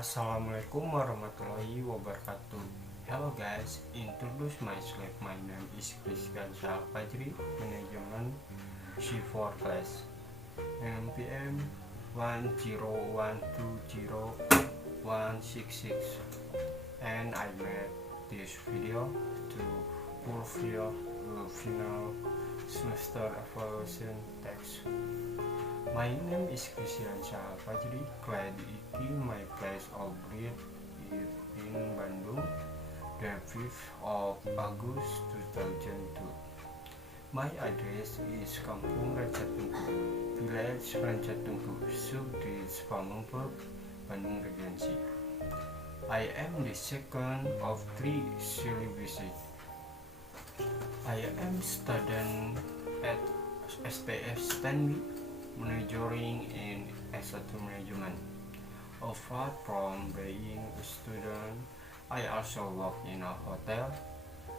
Assalamualaikum warahmatullahi wabarakatuh. Hello guys, introduce myself. My name is Rizkiansyah alfajri, Manajemen C4 Class MPM 10120 and I made this video to fulfill the final semester evaluation text. My name is Rizkiansyah alfajri, clad in my place of birth in Bandung, the 5th of August 2002. My address is Kampung Rancatungku, Village Rancatungku, Subdit Pamengpeuk, Bandung Regency. I am the second of 3 syllabi. I am student at STF Stembi, majoring in S1 Manajemen. Apart from being a student, I also work in a hotel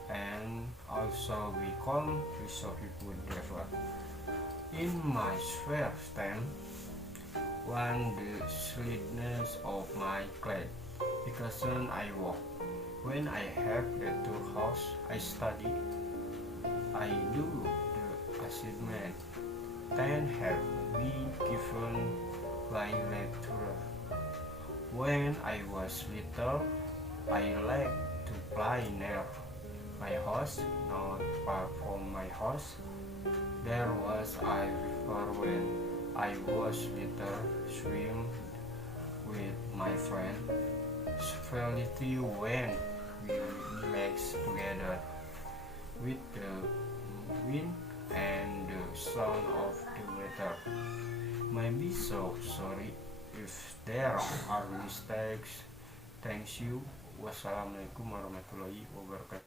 and also become resort food driver. In my spare time, one the sleekness of my class because I work. When I have the tour house, I study. I do the assignment. Then have been given by lecturer. When I was little, I liked to play near my house, not far from my house. There was a river when I was little, swim with my friend. Spirituality when we relax together with the wind and the sound of the weather. Maybe so sorry if there are mistakes. Thank you. Wassalamualaikum warahmatullahi wabarakatuh.